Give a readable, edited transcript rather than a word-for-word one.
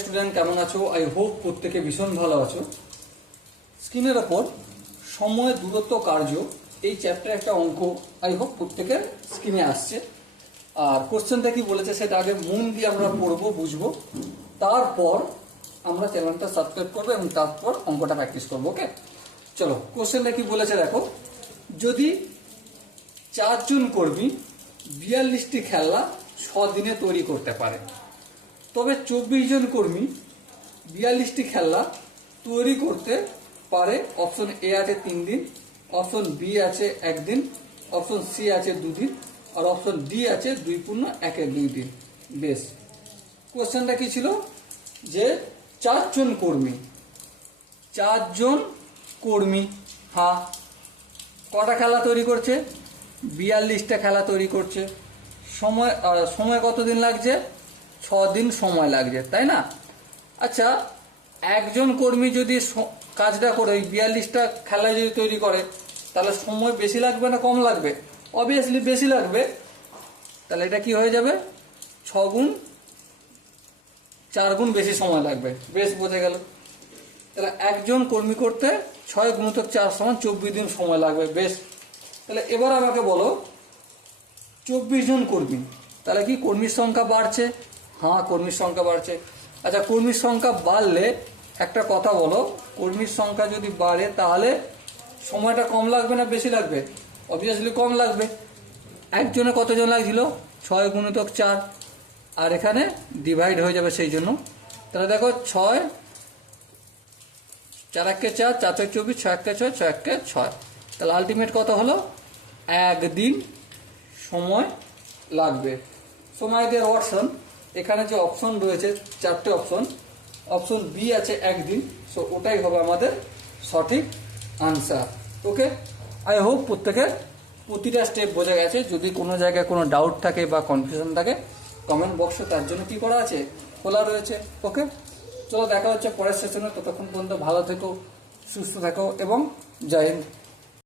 Student কেমন আছো? I hope প্রত্যেকে ভীষণ ভালো আছো। স্ক্রিনের ওপর সময় দূরত্ব কার্য এই চ্যাপ্টারে একটা অঙ্ক আই হোপ প্রত্যেকের স্ক্রিনে আসছে। আর কোশ্চেনটা কি বলেছে সেটা আগে মন দিয়ে আমরা পড়বো, বুঝবো, তারপর আমরা চ্যানেলটা সাবস্ক্রাইব করবো এবং তারপর অঙ্কটা প্র্যাকটিস করবো। ওকে, চলো কোশ্চেনটা কি বলেছে দেখো। যদি 4 জন কর্মী 42টি খেলনা 6 দিনে তৈরি করতে পারে, তবে 24 জন কর্মী 42টি খেলনা তৈরি করতে পারে। অপশন এ আছে 3 দিন, অপশন বি আছে 1 দিন, অপশন সি আছে 2 দিন, আর অপশন ডি আছে 2.1-2 দিন। বেশ, কোশ্চেনটা কি ছিল যে 4 জন কর্মী, 4 জন কর্মী, হ্যাঁ, কটা খেলা তৈরি করছে? 42টা খেলা তৈরি করছে। সময় কতদিন লাগছে? 6 দিন সময় লাগছে, তাই না? আচ্ছা, একজন কর্মী যদি কাজটা করে ওই 42টা খেলা যদি তৈরি করে, তাহলে সময় বেশি লাগবে না কম লাগবে? অবভিয়াসলি বেশি লাগবে। তাহলে এটা কি হয়ে যাবে? 6 গুণ 4 গুণ বেশি সময় লাগবে। বেশ, বোঝা গেল। তাহলে একজন কর্মী করতে 6 × 4 = 24 দিন সময় লাগবে। বেশ, তাহলে এবার আমাকে বলো 24 জন কর্মী, তাহলে কি কর্মীর সংখ্যা বাড়ছে? হ্যাঁ, কর্মীর সংখ্যা বাড়ছে। আচ্ছা, কর্মীর সংখ্যা বাড়লে একটা কথা বলো, কর্মীর সংখ্যা যদি বাড়ে তাহলে সময়টা কম লাগবে না বেশি লাগবে? অবভিয়াসলি কম লাগবে। একজনে কতজন লাগছিল? 6 × 4, আর এখানে ডিভাইড হয়ে যাবে সেই জন্য। তাহলে দেখো 6 4 × 4, 4 × 24, 6 × 6, 6 × 6। তাহলে আলটিমেট কত হলো? 1 দিন সময় লাগবে। সময় দেওয়ার অপশন, এখানে যে অপশন রয়েছে 4টে অপশন, অপশন বি আছে 1 দিন। সো ওটাই হবে আমাদের সঠিক আনসার। ওকে, আই হোপ প্রত্যেকের প্রতিটা স্টেপ বোঝা গেছে। যদি কোনো জায়গায় কোনো ডাউট থাকে বা কনফিউশন থাকে, কমেন্ট বক্সে তার জন্য কি করা আছে? খোলা রয়েছে। ওকে, চলো দেখা হচ্ছে পরের সেশনে। ততক্ষণ পর্যন্ত ভালো থেকো, সুস্থ থাকো এবং জয় হিন্দ।